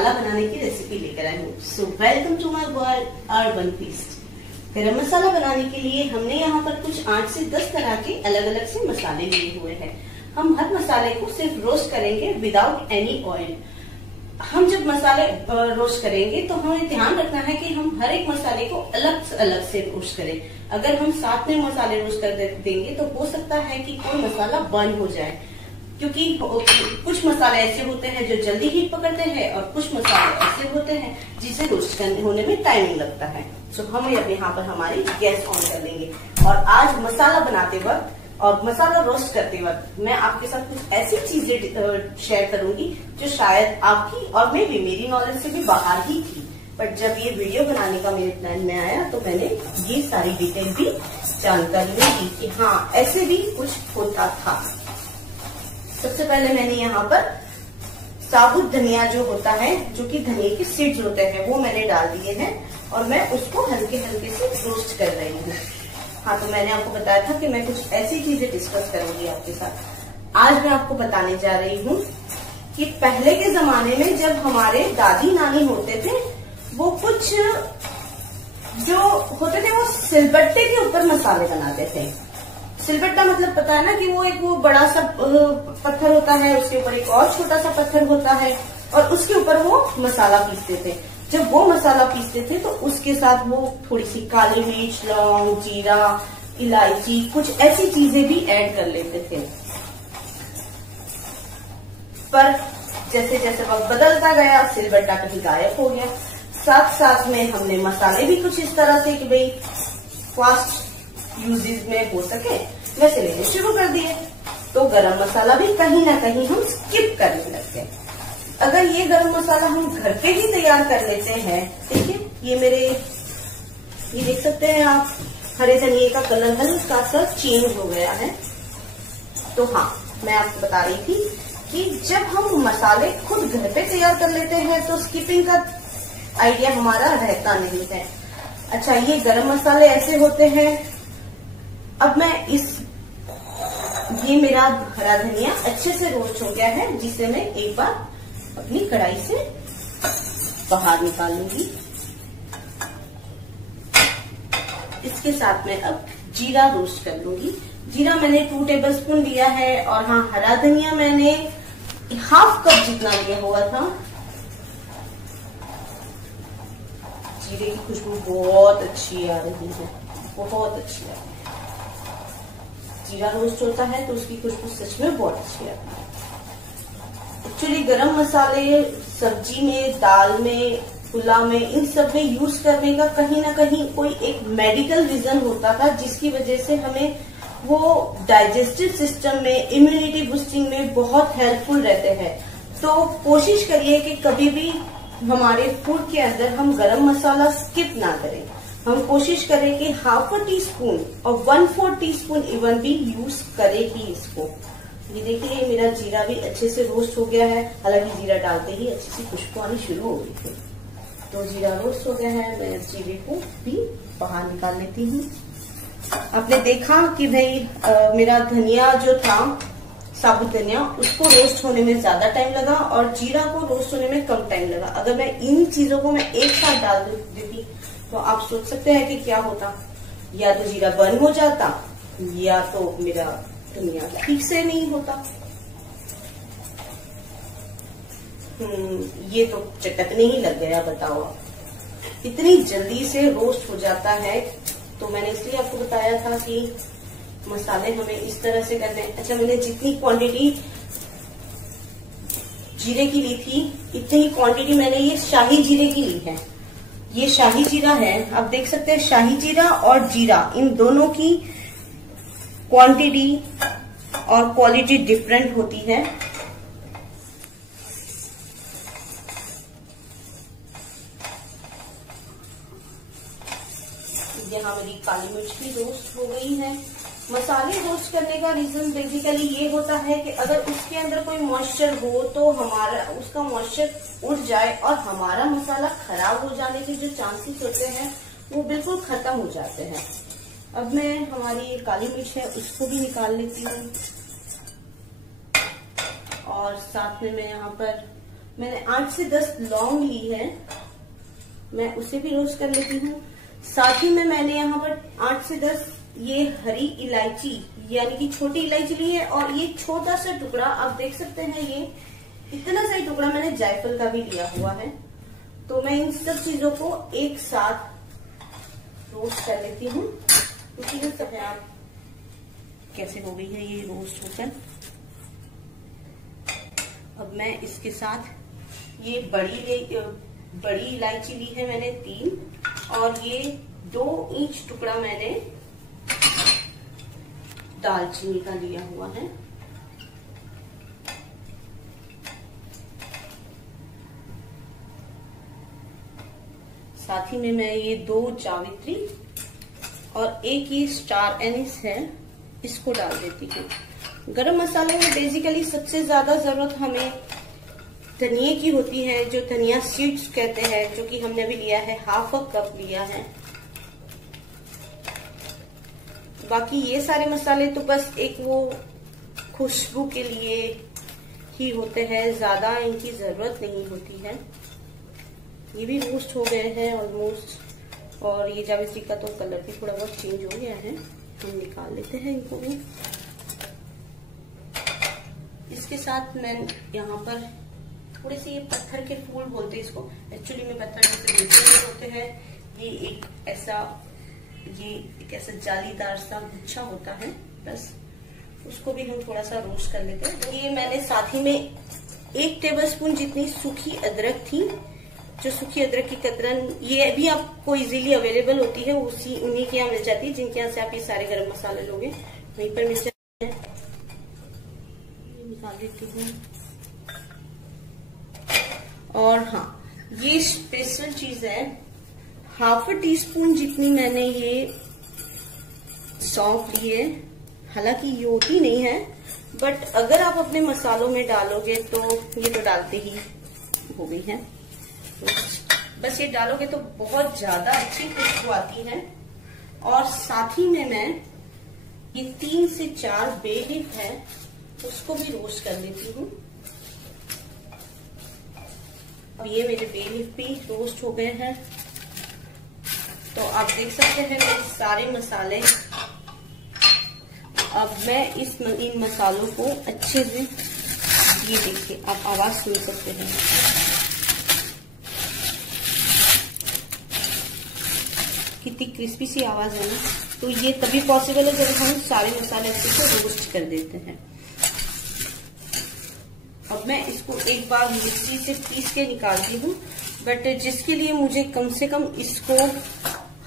मसाला बनाने की रेसिपी लेकर आई हूँ। So welcome to my world Urban Feast. Garam masala बनाने के लिए हमने यहाँ पर कुछ 8 से 10 तरह के अलग अलग से मसाले लिए हुए हैं। हम हर मसाले को सिर्फ रोस्ट करेंगे विदाउट एनी ऑयल। हम जब मसाले रोस्ट करेंगे तो हमें ध्यान रखना है कि हम हर एक मसाले को अलग से रोस्ट करें। अगर हम साथ में मसाले रोस्ट कर देंगे तो हो सकता है कि कोई मसाला बर्न हो जाए, क्योंकि कुछ मसाले ऐसे होते हैं जो जल्दी हीट पकड़ते हैं और कुछ मसाले ऐसे होते हैं जिसे रोस्ट होने में टाइमिंग लगता है। सो हम अब यहाँ पर हमारी गैस ऑन कर लेंगे और आज मसाला बनाते वक्त और मसाला रोस्ट करते वक्त मैं आपके साथ कुछ ऐसी चीजें शेयर करूंगी जो शायद आपकी और मेरी नॉलेज से भी बाहर ही थी। बट जब ये वीडियो बनाने का मेरे प्लान में आया तो मैंने ये सारी डिटेल भी जानकारी ली कि हाँ ऐसे भी कुछ होता था। सबसे पहले मैंने यहाँ पर साबुत धनिया जो होता है, जो कि धनिया के सीड्स होते हैं, वो मैंने डाल दिए हैं और मैं उसको हल्के हल्के से रोस्ट कर रही हूँ। हाँ, तो मैंने आपको बताया था कि मैं कुछ ऐसी चीजें डिस्कस करूंगी आपके साथ। आज मैं आपको बताने जा रही हूँ कि पहले के जमाने में जब हमारे दादी नानी होते थे, वो कुछ जो होते थे वो सिलबट्टे के ऊपर मसाले बनाते थे। सिलबट्टा मतलब पता है ना कि वो बड़ा सा पत्थर होता है, उसके ऊपर एक और छोटा सा पत्थर होता है और उसके ऊपर वो मसाला पीसते थे। जब वो मसाला पीसते थे तो उसके साथ वो थोड़ी सी काली मिर्च, लौंग, जीरा, इलायची, कुछ ऐसी चीजें भी ऐड कर लेते थे। पर जैसे जैसे वक्त बदलता गया, सिलबट्टा कहीं गायब हो गया। साथ साथ में हमने मसाले भी कुछ इस तरह से कि भाई फास्ट यूजेस में हो सके वैसे लेने शुरू कर दिए। तो गरम मसाला भी कहीं ना कहीं हम स्किप करने लग गए। अगर ये गरम मसाला हम घर पे ही तैयार कर लेते हैं, देखिए ये देख सकते हैं आप, हरे धनिए का कलर हल्का सा चेंज हो गया है। तो हाँ, मैं आपको बता रही थी कि जब हम मसाले खुद घर पे तैयार कर लेते हैं तो स्किपिंग का आइडिया हमारा रहता नहीं है। अच्छा, ये गरम मसाले ऐसे होते हैं। अब मैं ये मेरा हरा धनिया अच्छे से रोस्ट हो गया है, जिसे मैं एक बार अपनी कढ़ाई से बाहर निकाल लूंगी। इसके साथ में अब जीरा रोस्ट कर लूंगी। जीरा मैंने 2 टेबलस्पून लिया है और हाँ, हरा धनिया मैंने ½ कप जितना लिया हुआ था। जीरे की खुशबू बहुत अच्छी आ रही है, बहुत अच्छी आ रही है। जीरा रोस्ट होता है तो उसकी खुशबू सच में बहुत अच्छी आती है। एक्चुअली गरम मसाले सब्जी में, दाल में, पुलाव में, इन सब में यूज करने का कहीं ना कहीं कोई एक मेडिकल रीजन होता था, जिसकी वजह से हमें वो डाइजेस्टिव सिस्टम में, इम्यूनिटी बूस्टिंग में बहुत हेल्पफुल रहते हैं। तो कोशिश करिए कि कभी भी हमारे फूड के अंदर हम गरम मसाला स्किप ना करें। हम कोशिश करें कि ½ टीस्पून और 1/4 टीस्पून इवन भी यूज करें ही इसको। ये देखिए मेरा जीरा भी अच्छे से रोस्ट हो गया है। हालांकि जीरा डालते ही अच्छी सी खुशबू आनी शुरू हो गई थी। तो जीरा रोस्ट हो गया है, मैं जीरे को भी बाहर निकाल लेती हूँ। आपने देखा कि भाई मेरा धनिया जो था, साबुत धनिया, उसको रोस्ट होने में ज्यादा टाइम लगा और जीरा को रोस्ट होने में कम टाइम लगा। अगर मैं इन चीजों को मैं एक साथ डाल देती तो आप सोच सकते हैं कि क्या होता। या तो जीरा बर्न हो जाता या तो मेरा धनिया ठीक से नहीं होता। ये तो चटकने ही लग गया, बताओ आप। इतनी जल्दी से रोस्ट हो जाता है। तो मैंने इसलिए आपको बताया था कि मसाले हमें इस तरह से करने। अच्छा, मैंने जितनी क्वांटिटी जीरे की ली थी, इतनी ही क्वांटिटी मैंने ये शाही जीरे की ली है। ये शाही जीरा है, आप देख सकते हैं। शाही जीरा और जीरा, इन दोनों की क्वांटिटी और क्वालिटी डिफरेंट होती है। यहाँ मेरी काली मिर्च भी रोस्ट हो गई है। मसाले रोस्ट करने का रीजन बेसिकली ये होता है कि अगर उसके अंदर कोई मॉइस्चर हो तो उसका मॉइस्चर उड़ जाए और हमारा मसाला खराब हो जाने के जो चांसेस होते हैं वो बिल्कुल खत्म हो जाते हैं। अब मैं हमारी काली मिर्च है उसको भी निकाल लेती हूँ और साथ में मैं यहाँ पर मैंने 8 से 10 लौंग ली है, मैं उसे भी रोस्ट कर लेती हूँ। साथ ही में मैंने यहाँ पर 8 से 10 ये हरी इलायची यानी कि छोटी इलायची ली है, और ये छोटा सा टुकड़ा आप देख सकते हैं, ये इतना सा टुकड़ा मैंने जायफल का भी लिया हुआ है। तो मैं इन सब चीजों को एक साथ रोस्ट कर लेती हूँ। उसी में सब आप कैसे हो गई है ये रोस्ट होकर। अब मैं इसके साथ ये बड़ी इलायची ली है मैंने 3, और ये 2 इंच टुकड़ा मैंने दालचीनी का लिया हुआ है। साथ ही में मैं ये 2 जावित्री और 1 ये स्टार एनिस है, इसको डाल देती हूँ। गरम मसाले में बेसिकली सबसे ज्यादा जरूरत हमें धनिए की होती है, जो धनिया सीड्स कहते हैं, जो कि हमने अभी लिया है, ½ कप लिया है। बाकी ये सारे मसाले तो बस एक वो खुशबू के लिए ही होते हैं, ज्यादा इनकी जरूरत नहीं होती है। ये भी रोस्ट हो गए हैं ऑलमोस्ट, और ये जावित्री का तो कलर भी थोड़ा बहुत चेंज हो गया है, हम निकाल लेते हैं इनको भी। इसके साथ मैं यहाँ पर थोड़े से ये पत्थर के फूल बोलते हैं इसको, एक्चुअली में पत्थर जैसे देखते होते हैं, ये एक ऐसा जालीदार सा गुच्छा होता है, बस उसको भी हम थोड़ा सा रोस्ट कर लेते हैं। ये मैंने साथ ही में 1 टेबलस्पून जितनी सूखी अदरक थी, जो सूखी अदरक की कतरन ये भी आपको इजीली अवेलेबल होती है, उन्हीं के यहाँ मिल जाती है, जिनके यहाँ से आप ये सारे गरम मसाले लोगे वहीं पर मिल जाते हैं। ये निकाल देती हूँ। और हाँ, ये स्पेशल चीज है, ½ टीस्पून जितनी मैंने ये सौंफ ली है। हालांकि ये होती नहीं है, बट अगर आप अपने मसालों में डालोगे तो ये तो डालते ही हो गई है, बस ये डालोगे तो बहुत ज्यादा अच्छी खुशबू आती है। और साथ ही में मैं ये 3 से 4 बे लीफ है, उसको भी रोस्ट कर लेती हूँ। अब ये मेरे बे लीफ भी रोस्ट हो गए हैं, तो आप देख सकते हैं मेरे सारे मसाले। अब मैं इन मसालों को अच्छे से, ये देखिए आप आवाज सुन सकते हैं, कितनी क्रिस्पी सी आवाज है ना। तो ये तभी पॉसिबल है जब हम सारे मसाले अच्छे से रोस्ट कर देते हैं। अब मैं इसको एक बार मिक्सी से पीस के निकालती हूँ, बट जिसके लिए मुझे कम से कम इसको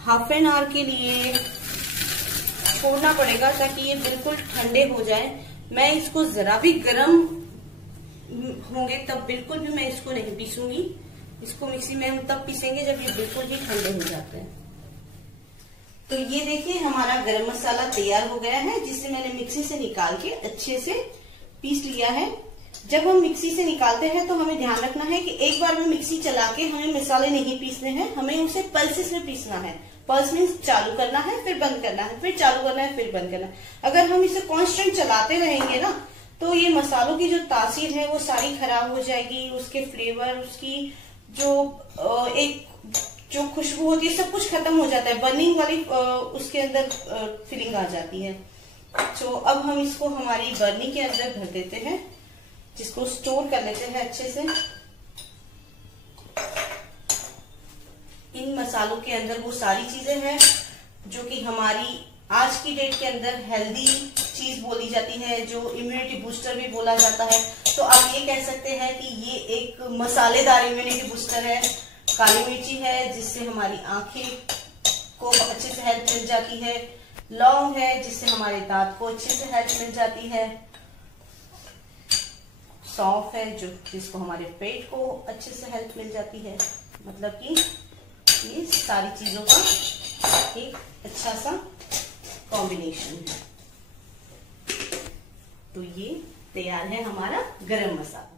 ½ एन आवर के लिए छोड़ना पड़ेगा, ताकि ये बिल्कुल ठंडे हो जाए। मैं इसको जरा भी गर्म होंगे तब बिल्कुल भी मैं इसको नहीं पीसूंगी। इसको मिक्सी में हम तब पीसेंगे जब ये बिल्कुल ही ठंडे हो जाते हैं। तो ये देखिए हमारा गरम मसाला तैयार हो गया है, जिसे मैंने मिक्सी से निकाल के अच्छे से पीस लिया है। जब हम मिक्सी से निकालते हैं तो हमें ध्यान रखना है कि एक बार में मिक्सी चला के हमें मसाले नहीं पीसने हैं, हमें उसे पल्सेस में पीसना है। पल्स मीन्स चालू करना है, फिर बंद करना है, फिर चालू करना है, फिर बंद करना है। अगर हम इसे कांस्टेंट चलाते रहेंगे ना, तो ये मसालों की जो तासीर है वो सारी खराब हो जाएगी, उसके फ्लेवर, उसकी जो खुशबू होती है, सब कुछ खत्म हो जाता है, बर्निंग वाली उसके अंदर फीलिंग आ जाती है। तो अब हम इसको हमारी बर्नी के अंदर भर देते हैं, जिसको स्टोर कर लेते हैं अच्छे से। इन मसालों के अंदर वो सारी चीजें हैं जो कि हमारी आज की डेट के अंदर हेल्दी चीज बोली जाती है, जो इम्यूनिटी बूस्टर भी बोला जाता है। तो आप ये कह सकते हैं कि ये एक मसालेदार इम्यूनिटी बूस्टर है। काली मिर्ची है, जिससे हमारी आंखें को अच्छे से हेल्प मिल जाती है। लौंग है, जिससे हमारे दांत को अच्छे से हेल्प मिल जाती है। सौंफ है, जिसको हमारे पेट को अच्छे से हेल्प मिल जाती है। मतलब कि ये सारी चीजों का एक अच्छा सा कॉम्बिनेशन है। तो ये तैयार है हमारा गरम मसाला।